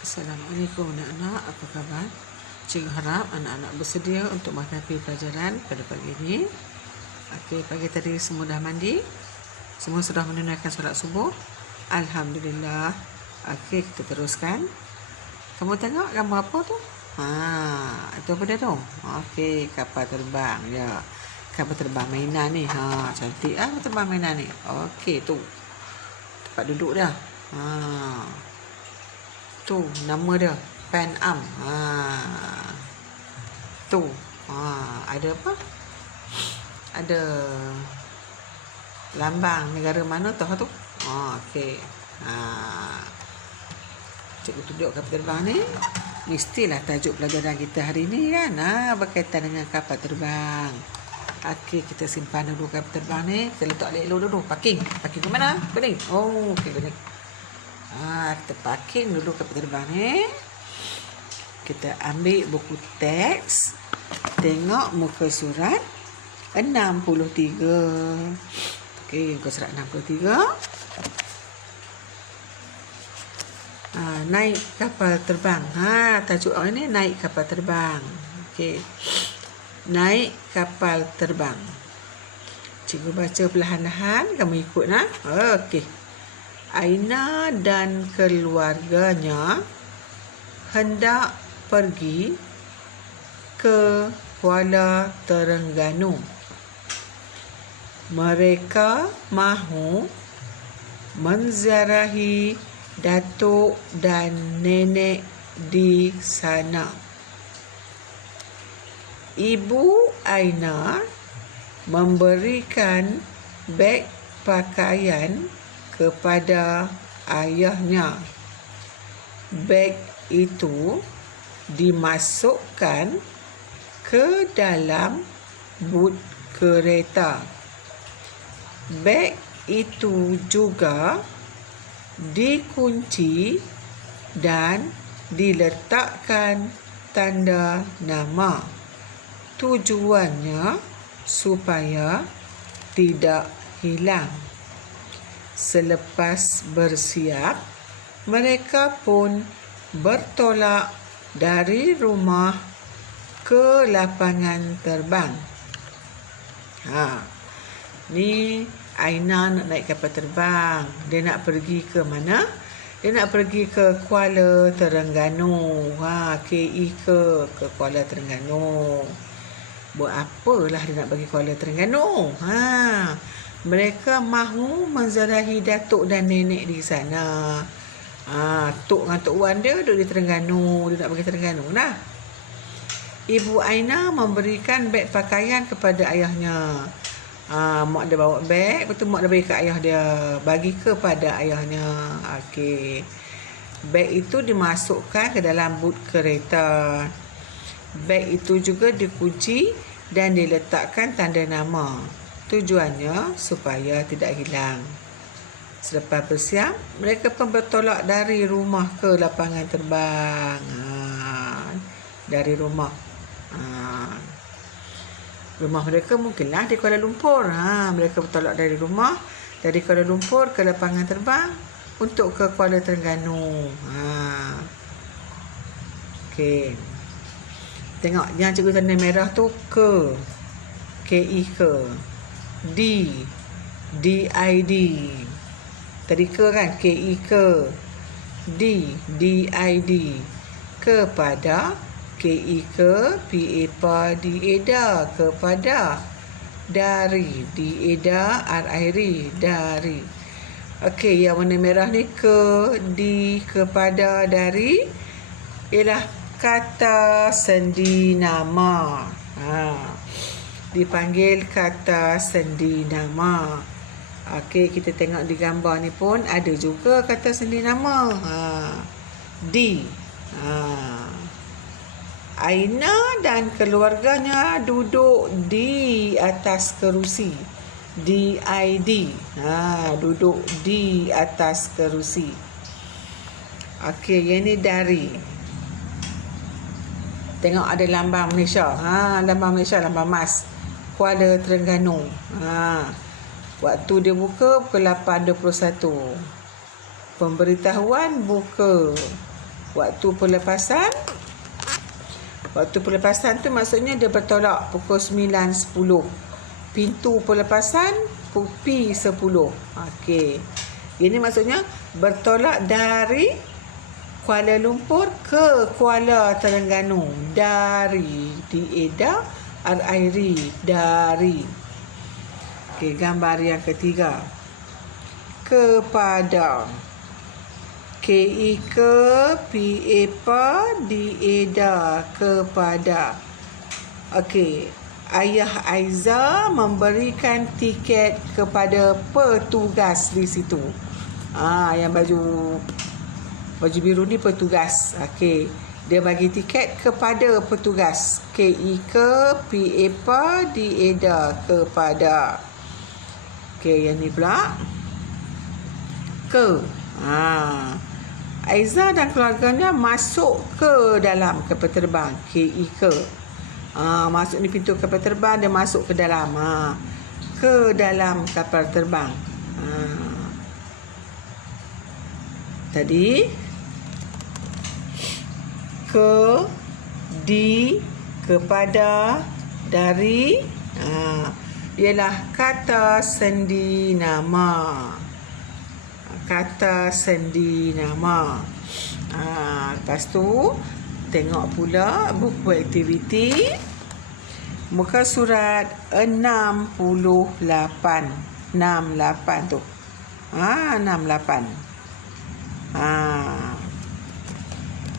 Assalamualaikum anak-anak, apa khabar? Cikgu harap anak-anak bersedia untuk menghadapi pelajaran pada pagi ini. Okey, pagi tadi semua dah mandi? Semua sudah menunaikan solat subuh? Alhamdulillah. Okey, kita teruskan. Kamu tengok gambar apa tu? Itu apa dia tu? Okey, kapal terbang. Ya, kapal terbang mainan ni. Cantik kapal terbang mainan ni. Okey, tu. Tempat duduk dia. Tu nama dia Pan Am. Tu ada apa, ada lambang negara mana tahu tu. Okey. Cikgu tunjuk kapal terbang ni. Mestilah tajuk pelajaran kita hari ni kan, berkaitan dengan kapal terbang. Okey, kita simpan dulu kapal terbang ni. Kita letak elok dulu. Parking ke mana? Kuning. Okey, kuning. Kita parking dulu kapal terbang ni. Kita ambil buku teks. Tengok muka surat 63. Okey, muka surat 63. Naik kapal terbang. Tajuk awal ni naik kapal terbang. Okey. Naik kapal terbang. Cikgu baca perlahan-lahan, kamu ikut Okey. Aina dan keluarganya hendak pergi ke Kuala Terengganu. Mereka mahu menziarahi datuk dan nenek di sana. Ibu Aina memberikan beg pakaian kepada ayahnya. Beg itu dimasukkan ke dalam but kereta. Beg itu juga dikunci dan diletakkan tanda nama. Tujuannya supaya tidak hilang. Selepas bersiap, mereka pun bertolak dari rumah ke lapangan terbang. Ni Aina nak naik kapal terbang. Dia nak pergi ke mana? Dia nak pergi ke Kuala Terengganu. KE ke Kuala Terengganu. Buat apalah dia nak pergi Kuala Terengganu? Mereka mahu menziarahi datuk dan nenek di sana. Tok dengan Tok Wan dia duduk di Terengganu. Dia nak pergi Terengganu lah. Ibu Aina memberikan beg pakaian kepada ayahnya. Mak dia bawa beg, lepas tu mak dia bagi ke ayah dia. Bagi kepada ayahnya. Okey. Beg itu dimasukkan ke dalam but kereta. Beg itu juga dikunci dan diletakkan tanda nama. Tujuannya supaya tidak hilang. Selepas bersiap, mereka pun bertolak dari rumah ke lapangan terbang. Dari rumah. Rumah mereka mungkinlah di Kuala Lumpur. Mereka bertolak dari rumah, dari Kuala Lumpur ke lapangan terbang untuk ke Kuala Terengganu. Okey. Tengok yang cikgu tanda merah tu ke. KE ke. DID. Tadi ke kan? KE ke. DID. Kepada. KE ke. PA dieda. Kepada. Dari. Dieda. RIRI. Dari. Okey, yang warna merah ni ke. Kepada. Dari. Ialah kata sendi nama. Dipanggil kata sendi nama. Okey, kita tengok di gambar ni pun ada juga kata sendi nama. D. Aina dan keluarganya duduk di atas kerusi. DID. Duduk di atas kerusi. Okey, yang ni dari. Tengok ada lambang Malaysia. Lambang Malaysia, lambang emas. Kuala Terengganu. Waktu dia buka pukul 8.21. Pemberitahuan buka Waktu pelepasan tu maksudnya dia bertolak pukul 9.10. Pintu pelepasan P10. Okey. Ini maksudnya bertolak dari Kuala Lumpur ke Kuala Terengganu. Dari dieda RIRI dari. Okey, gambar yang ketiga. Kepada. KI ke, PA pa, dieda kepada. Okey, Ayah Aiza memberikan tiket kepada petugas di situ. Yang baju biru ni petugas. Okey, dia bagi tiket kepada petugas. KI ke, PA pa, dieda kepada. Okey, yang ni pula ke. Aiza dan keluarganya masuk ke dalam kapal terbang KI ke. Masuk ni pintu kapal terbang, dia masuk ke dalam. Ke dalam kapal terbang. Tadi ke, di, kepada, dari, ialah kata sendi nama. Kata sendi nama. Lepas tu tengok pula buku aktiviti muka surat 68. 68 tu. 68.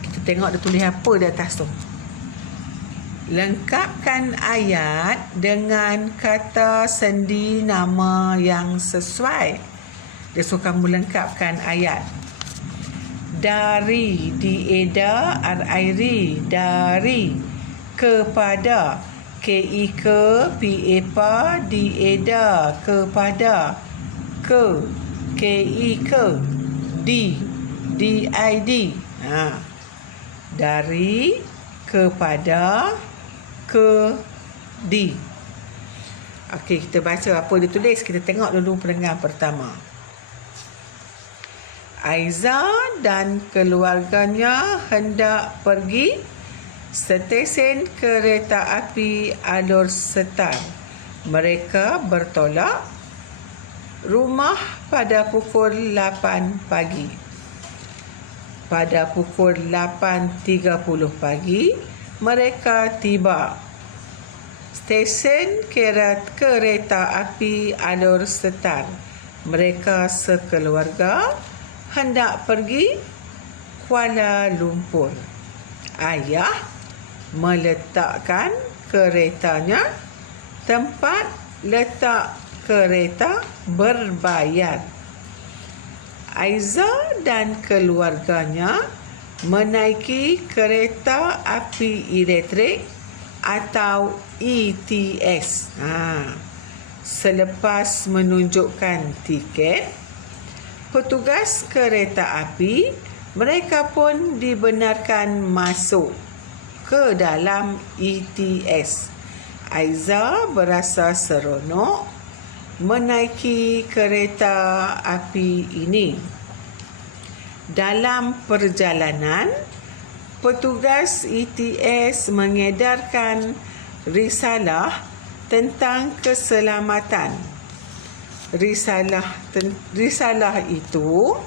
Kita tengok dia tulis apa di atas tu. Lengkapkan ayat dengan kata sendi nama yang sesuai. Dia suruh kamu lengkapkan ayat. Dari, dieda, RIRI, dari, kepada, KI ke, PA pa, dieda, kepada, ke, KI ke, di, DID. Dari, kepada, ke, di. Okey, kita baca apa dia tulis. Kita tengok dulu pendengar pertama. Aiza dan keluarganya hendak pergi stesen kereta api Alor Setar. Mereka bertolak rumah pada pukul 8 pagi. Pada pukul 8.30 pagi, mereka tiba stesen kereta api Alor Setar. Mereka sekeluarga hendak pergi Kuala Lumpur. Ayah meletakkan keretanya tempat letak kereta berbayar. Aiza dan keluarganya menaiki kereta api elektrik atau ETS. Selepas menunjukkan tiket, petugas kereta api, mereka pun dibenarkan masuk ke dalam ETS. Aiza berasa seronok menaiki kereta api ini. Dalam perjalanan, petugas ETS mengedarkan risalah tentang keselamatan. Risalah itu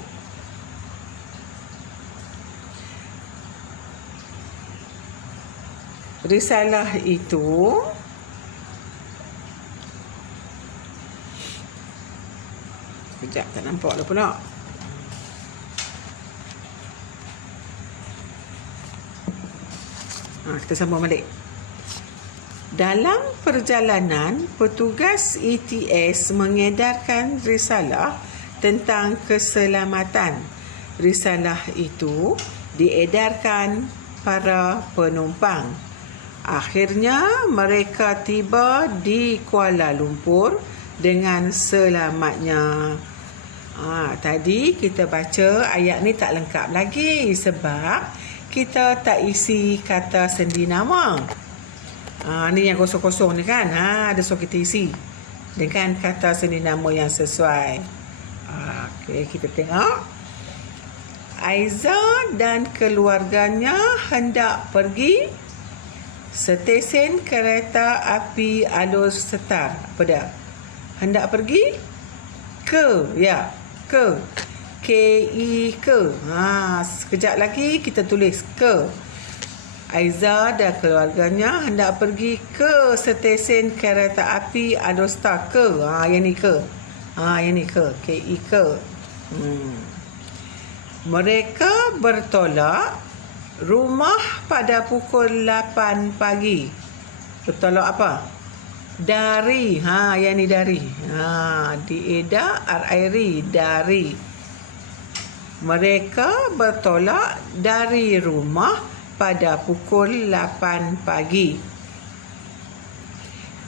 sekejap, tak nampak dah pula. Kita sambung balik. Dalam perjalanan, petugas ETS mengedarkan risalah tentang keselamatan. Risalah itu diedarkan para penumpang. Akhirnya mereka tiba di Kuala Lumpur dengan selamatnya. Tadi kita baca ayat ni tak lengkap lagi sebab kita tak isi kata sendi nama. Ni yang kosong-kosong ni kan. Ada suruh kita isi dengan kata sendi nama yang sesuai. Okey, kita tengok. Aiza dan keluarganya hendak pergi stesen kereta api Alor Setar. Apa dah? Hendak pergi ke, ya, ke. K-E, ke. Sekejap lagi kita tulis ke. Aiza dan keluarganya hendak pergi ke stesen kereta api Alor Setar. Ke. Yang ni ke. Yang ni ke. K-E, ke. Mereka bertolak rumah pada pukul 8 pagi. Bertolak apa? Dari. Yang ni dari. D-A-R R-I-R-I. Dari. Mereka bertolak dari rumah pada pukul 8 pagi.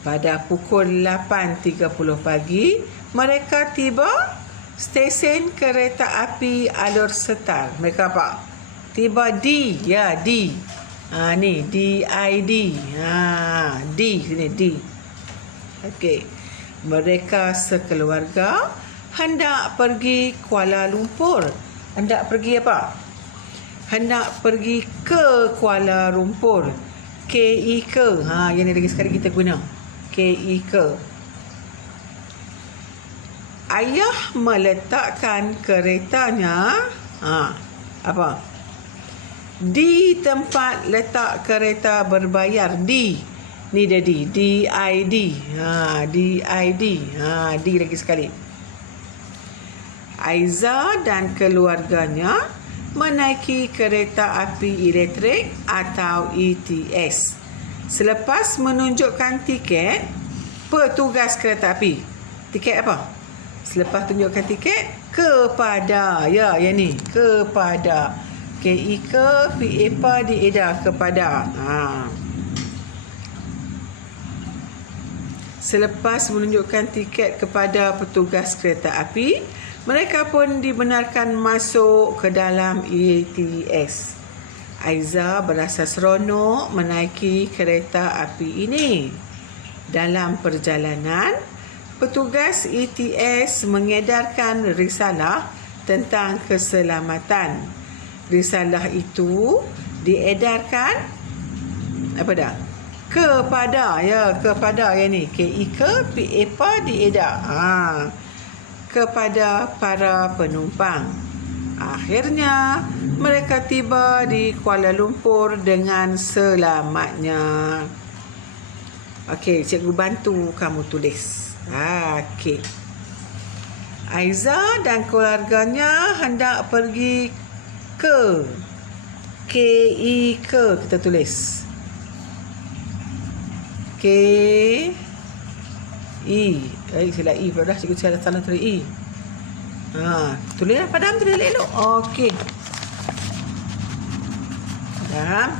Pada pukul 8.30 pagi, mereka tiba stesen kereta api Alor Setar. Mereka apa? Tiba di, ya, di. Ni D-I-D. D sini, D. Okey. Mereka sekeluarga hendak pergi Kuala Lumpur. Hendak pergi apa? Hendak pergi ke Kuala Lumpur. K-E, ke. Yang ni lagi sekali kita guna. K-E, ke. Ayah meletakkan keretanya apa? Di tempat letak kereta berbayar. Di. Ni dia di. D-I-D. D-I-D. D lagi sekali. Aiza dan keluarganya menaiki kereta api elektrik atau ETS. Selepas menunjukkan tiket, petugas kereta api. Tiket apa? Selepas tunjukkan tiket kepada, ya, yang ni, kepada. K-E, ke, P-A, pa, D-A, kepada. Selepas menunjukkan tiket kepada petugas kereta api, mereka pun dibenarkan masuk ke dalam ETS. Aiza berasa seronok menaiki kereta api ini. Dalam perjalanan, petugas ETS mengedarkan risalah tentang keselamatan. Risalah itu diedarkan apa dah? Kepada, ya, kepada yang ni. K-E, ke, P-A, pa, D-A, kepada para penumpang. Akhirnya, mereka tiba di Kuala Lumpur dengan selamatnya. Okey, cikgu bantu kamu tulis. Okey. Aiza dan keluarganya hendak pergi ke. K-E, ke. Kita tulis. K-E. Sila E pula dah. Cikgu saya salah tulis E. Tulis padam, tulis elok. Okey. Padam.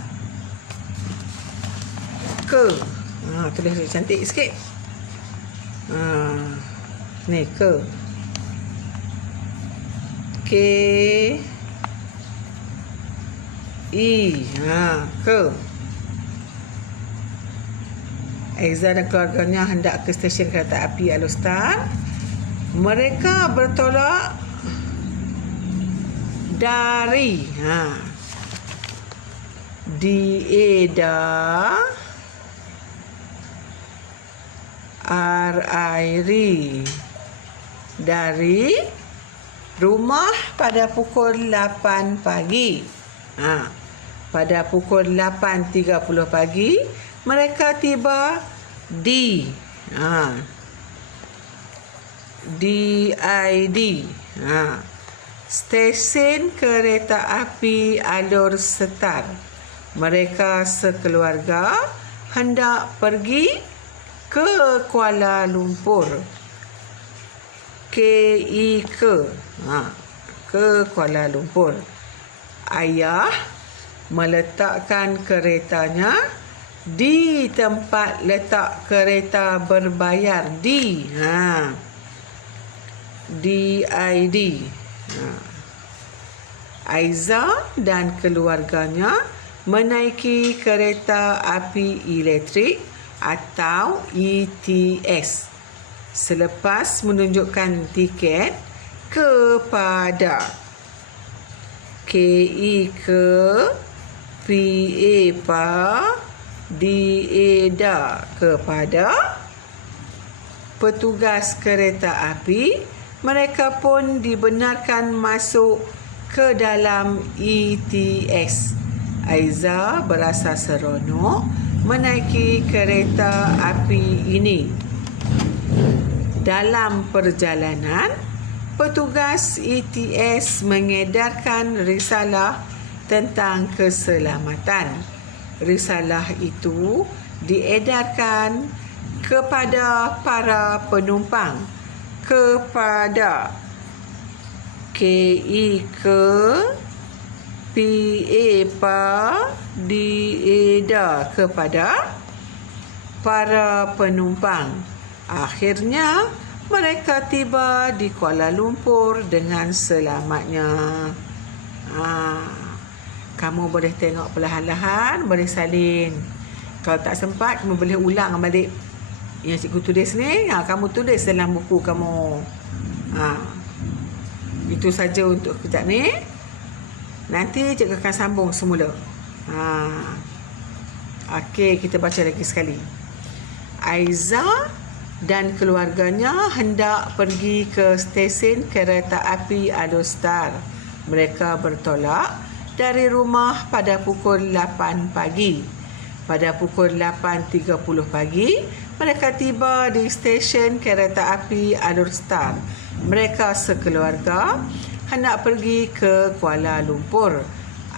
Ke. Tulis cantik sikit. Ni ke. K E. Ke. Aiza dan keluarganya hendak ke stesen kereta api Alor Setar. Mereka bertolak dari R-I-R-I. Dari rumah pada pukul 8 pagi. Pada pukul 8.30 pagi, mereka tiba di D-I-D. Stesen kereta api Alor Setar. Mereka sekeluarga hendak pergi ke Kuala Lumpur. K-E, ke. Ke Kuala Lumpur. Ayah meletakkan keretanya di tempat letak kereta berbayar. D-I-D. Aiza dan keluarganya menaiki kereta api elektrik atau ETS. Selepas menunjukkan tiket kepada. KI ke, PA pa, DA da kepada petugas kereta api. Mereka pun dibenarkan masuk ke dalam ETS. Aiza berasa seronok menaiki kereta api ini. Dalam perjalanan, petugas ETS mengedarkan risalah tentang keselamatan. Risalah itu diedarkan kepada para penumpang, kepada KI ke, PA pa, DA da kepada para penumpang. Akhirnya mereka tiba di Kuala Lumpur dengan selamatnya. Kamu boleh tengok perlahan-lahan, boleh salin. Kalau tak sempat, kamu boleh ulang balik yang cikgu tulis ni. Kamu tulis dalam buku kamu. Itu saja untuk kejap ni. Nanti cikgu akan sambung semula. Okey, kita baca lagi sekali. Aiza dan keluarganya hendak pergi ke stesen kereta api Alostar. Mereka bertolak dari rumah pada pukul 8 pagi. Pada pukul 8.30 pagi, mereka tiba di stesen kereta api Alostar. Mereka sekeluarga hendak pergi ke Kuala Lumpur.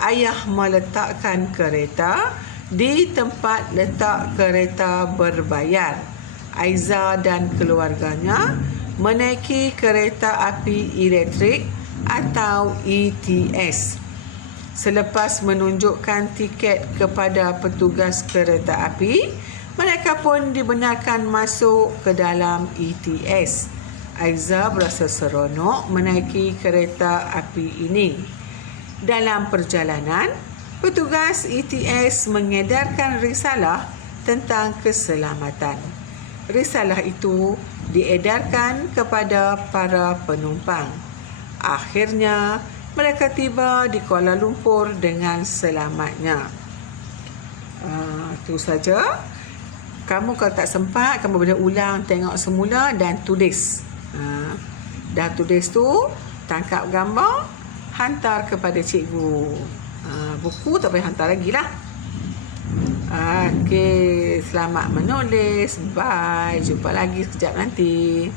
Ayah meletakkan kereta di tempat letak kereta berbayar. Aiza dan keluarganya menaiki kereta api elektrik atau ETS. Selepas menunjukkan tiket kepada petugas kereta api, mereka pun dibenarkan masuk ke dalam ETS. Aiza berasa seronok menaiki kereta api ini. Dalam perjalanan, petugas ETS mengedarkan risalah tentang keselamatan. Risalah itu diedarkan kepada para penumpang. Akhirnya, mereka tiba di Kuala Lumpur dengan selamatnya. Itu saja. Kamu kalau tak sempat, kamu boleh ulang, tengok semula dan tulis. Dah tulis tu, tangkap gambar, hantar kepada cikgu. Buku tak payah hantar lagi lah. Okey, selamat menulis. Bye. Jumpa lagi sekejap nanti.